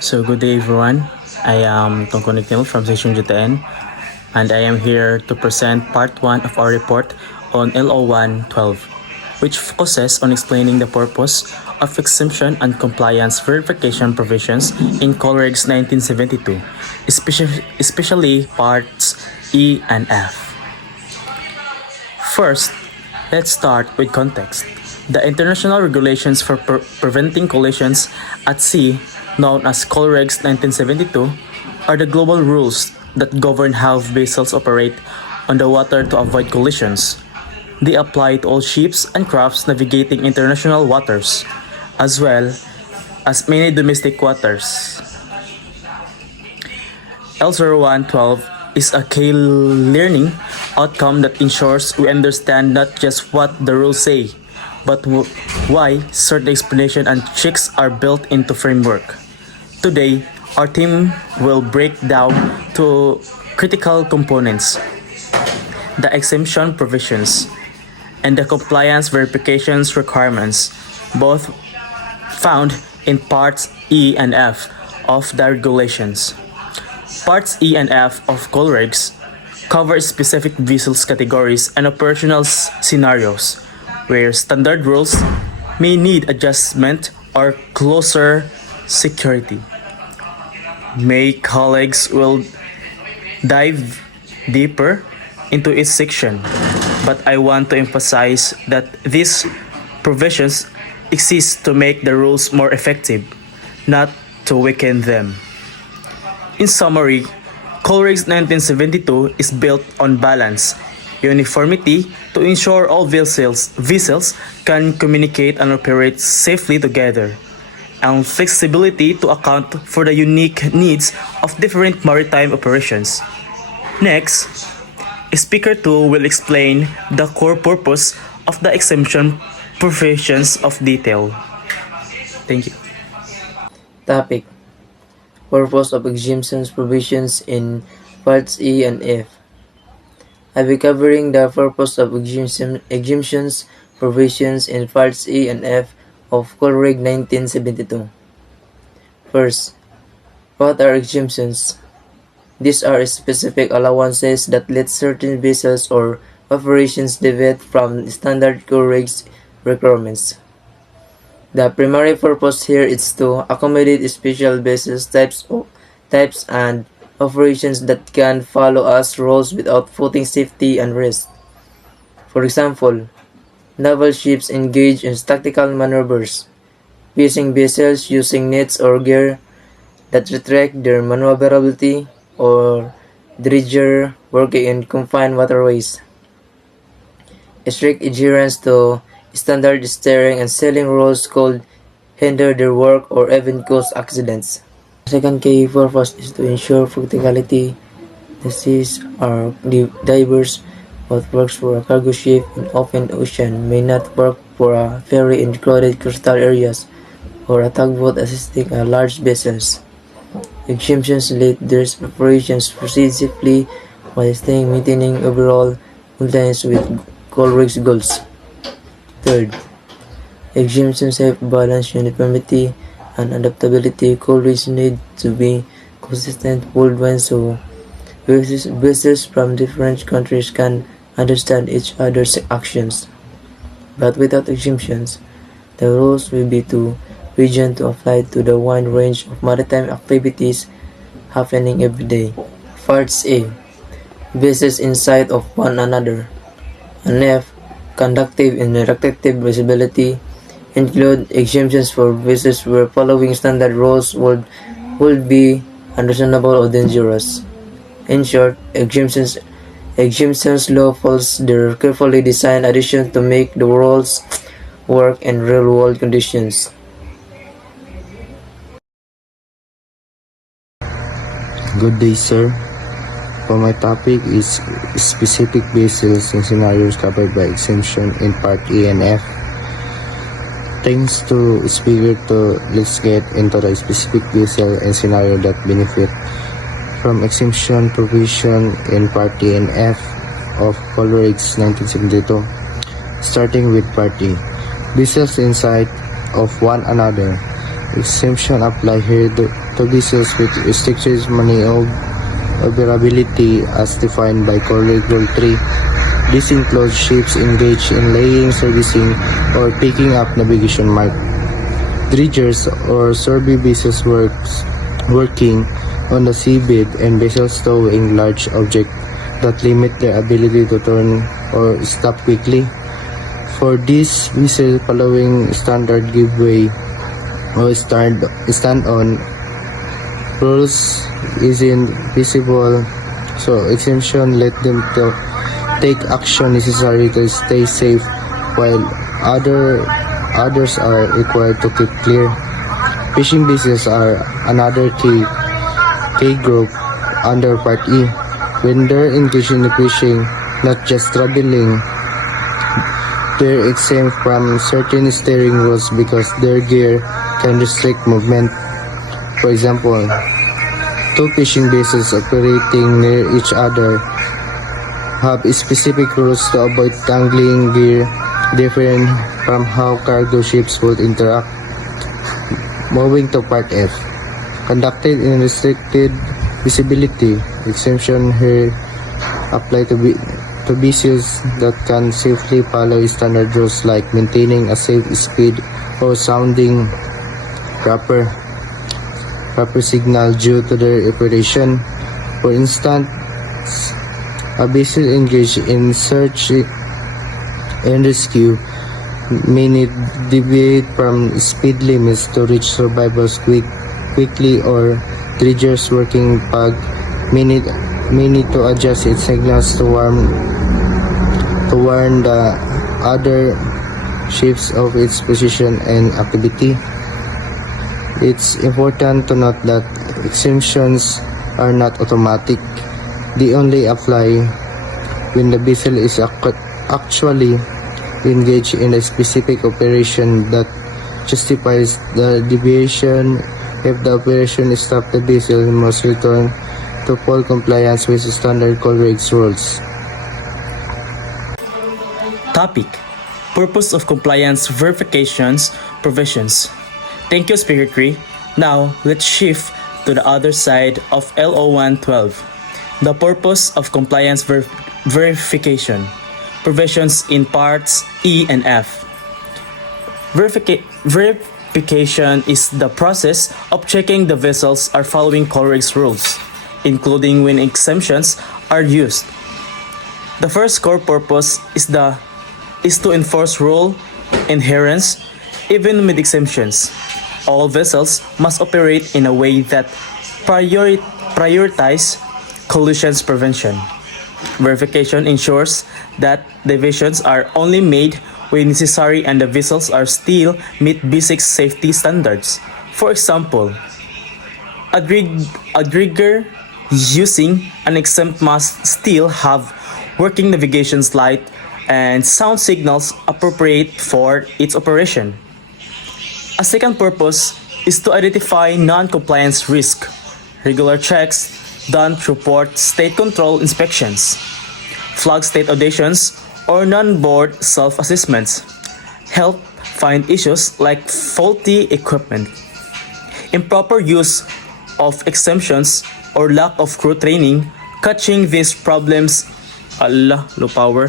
So good day everyone. I am Tongko Nikhil from Section GTN and I am here to present part 1 of our report on LO1.12, which focuses on explaining the purpose of exemption and compliance verification provisions in COLREGS 1972, especially parts E and F. First, let's start with context. The international regulations for preventing collisions at sea, known as COLREGS 1972, are the global rules that govern how vessels operate on the water to avoid collisions. They apply to all ships and crafts navigating international waters, as well as many domestic waters. LO1.12 is a key learning outcome that ensures we understand not just what the rules say, but why certain explanation and tricks are built into framework. Today, our team will break down two critical components: the exemption provisions and the compliance verifications requirements, both found in parts E and F of the regulations. Parts E and F of COLREGS cover specific vessels categories and operational scenarios where standard rules may need adjustment or closer security. My colleagues will dive deeper into each section, but I want to emphasize that these provisions exist to make the rules more effective, not to weaken them. In summary, COLREGS 1972 is built on balance, uniformity to ensure all vessels can communicate and operate safely together, and flexibility to account for the unique needs of different maritime operations. Next, Speaker 2 will explain the core purpose of the exemption provisions of detail. Thank you. Topic: Purpose of exemptions provisions in Parts E and F. I'll be covering the purpose of exemptions provisions in Parts E and F of COLREG 1972. First, what are exemptions? These are specific allowances that let certain vessels or operations deviate from standard COLREGS requirements. The primary purpose here is to accommodate special vessels types and operations that can follow as rules without putting safety and risk. For example, naval ships engage in tactical maneuvers, fishing vessels using nets or gear that restrict their maneuverability, or dredger working in confined waterways. Strict adherence to standard steering and sailing rules could hinder their work or even cause accidents. The second key purpose is to ensure practicality. The seas are diverse. What works for a cargo ship in open ocean may not work for a ferry in crowded coastal areas or a tugboat assisting a large vessels. Exemptions let these operations proceed safely while maintaining overall compliance with COLREGS goals. Third, exemptions help balance uniformity and adaptability. COLREGS need to be consistent worldwide so vessels from different countries can understand each other's actions. But without exemptions, the rules will be too rigid to apply to the wide range of maritime activities happening every day. Parts A, vessels in sight of one another, and F, conductive and retractive visibility, include exemptions for vessels where following standard rules would be unreasonable or dangerous. In short, exemptions law follows their carefully designed additions to make the rules work in real-world conditions. Good day, sir. For my topic is specific vessels and scenarios covered by exemption in Part E and F. Thanks to Speaker 2, let's get into the specific vessel and scenario that benefit from exemption provision in Part E and F of COLREGS 1972. Starting with Part E. Vessels in sight of one another. Exemption apply here to vessels with restricted maneuverability as defined by COLREGS Rule 3. This includes ships engaged in laying, servicing, or picking up navigation mark. Dredgers or survey vessels working on the seabed and vessels towing large objects that limit their ability to turn or stop quickly. For these vessels, following standard give way or stand on rules isn't visible, so exemption let them to take action necessary to stay safe while others are required to keep clear. Fishing vessels are another key group under Part E. When they're engaged in fishing, not just traveling, they're exempt from certain steering rules because their gear can restrict movement. For example, two fishing vessels operating near each other have specific rules to avoid tangling gear different from how cargo ships would interact. Moving to Part F. Conducted in restricted visibility, exemption here apply to vessels that can safely follow standard rules like maintaining a safe speed or sounding proper signal due to their operation. For instance, a vessel engaged in search and rescue may need deviate from speed limits to reach survivors quickly, or dredgers working pag may need to adjust its signals to warn the other ships of its position and activity. It's important to note that exemptions are not automatic. They only apply when the vessel is actually engaged in a specific operation that justifies the deviation. If the operation is stopped, the vessel must return to full compliance with the standard COLREGS rules. Topic: Purpose of Compliance Verifications Provisions. Thank you, Speaker 3. Now, let's shift to the other side of LO1.12. The purpose of compliance verification. Provisions in parts E and F. Verification is the process of checking the vessels are following COLREGS rules, including when exemptions are used. The first core purpose is to enforce rule adherence even with exemptions. All vessels must operate in a way that prioritize collision prevention. Verification ensures that divisions are only made when necessary and the vessels are still meet basic safety standards. For example, a dredger using an exempt must still have working navigation light and sound signals appropriate for its operation. A second purpose is to identify non-compliance risk. Regular checks done through port state control inspections, flag state auditions, or non-board self-assessments help find issues like faulty equipment, improper use of exemptions, or lack of crew training. Catching these problems, low power,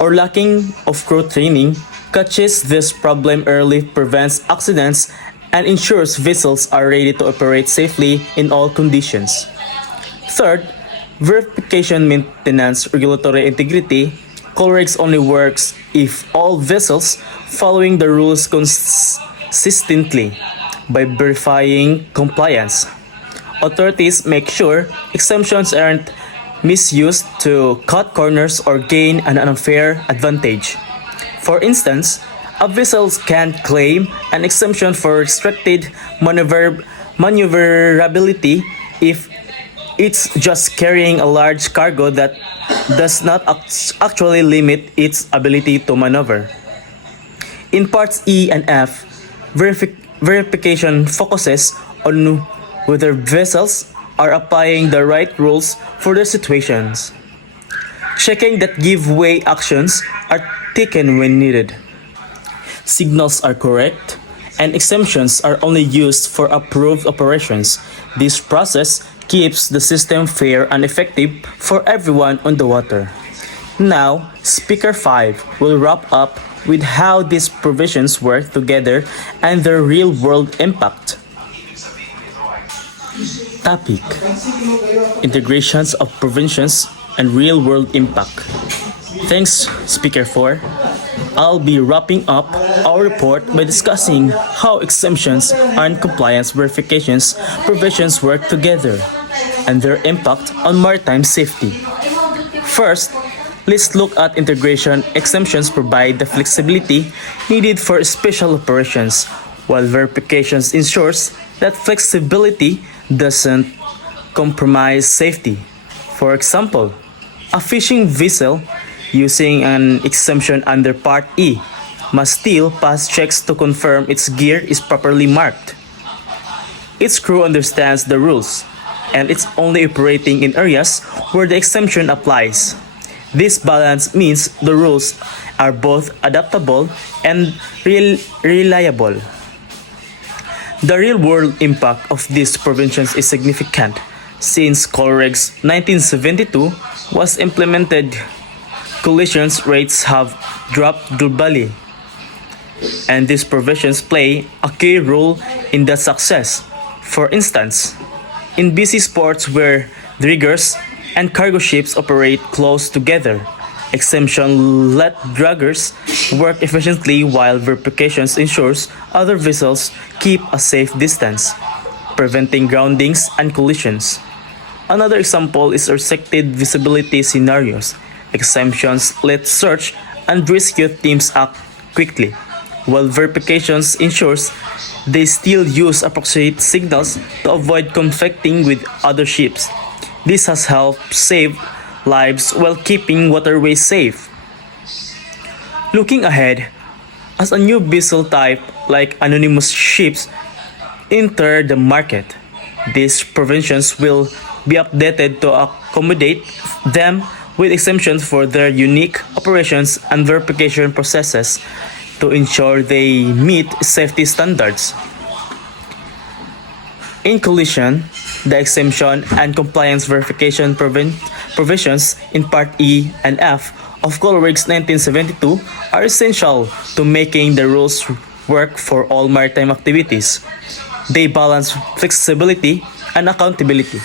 or lacking of crew training catches this problem early, prevents accidents, and ensures vessels are ready to operate safely in all conditions. Third, verification maintenance regulatory integrity. COLREGS only works if all vessels following the rules consistently. By verifying compliance, authorities make sure exemptions aren't misused to cut corners or gain an unfair advantage. For instance, a vessel can claim an exemption for restricted maneuverability if it's just carrying a large cargo that does not actually limit its ability to maneuver. In parts E and F, verification focuses on whether vessels are applying the right rules for their situations. checking that giveaway actions are taken when needed. Signals are correct, and exemptions are only used for approved operations. This process keeps the system fair and effective for everyone on the water. Now, Speaker 5 will wrap up with how these provisions work together and their real-world impact. Topic: Integrations of provisions and real-world impact. Thanks, Speaker 4. I'll be wrapping up our report by discussing how exemptions and compliance verifications provisions work together and their impact on maritime safety. First, let's look at integration. Exemptions provide the flexibility needed for special operations, while verifications ensures that flexibility doesn't compromise safety. For example, a fishing vessel using an exemption under Part E must still pass checks to confirm its gear is properly marked. Its crew understands the rules, and it's only operating in areas where the exemption applies. This balance means the rules are both adaptable and reliable. The real-world impact of these provisions is significant. Since COLREGS 1972 was implemented, collision rates have dropped globally, and these provisions play a key role in that success. For instance, in busy ports where riggers and cargo ships operate close together, exemption let draggers work efficiently while verifications ensures other vessels keep a safe distance, preventing groundings and collisions. Another example is restricted visibility scenarios. Exemptions let search and rescue teams act quickly, while verifications ensures they still use appropriate signals to avoid conflicting with other ships. This has helped save lives while keeping waterways safe. Looking ahead, as a new vessel type like anonymous ships enter the market, these provisions will be updated to accommodate them with exemptions for their unique operations and verification processes to ensure they meet safety standards. In collision, the exemption and compliance verification provisions in Part E and F of COLREGS 1972 are essential to making the rules work for all maritime activities. They balance flexibility and accountability,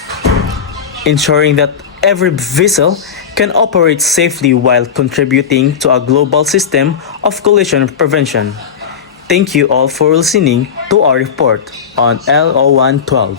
ensuring that every vessel can operate safely while contributing to a global system of collision prevention. Thank you all for listening to our report on LO1.12.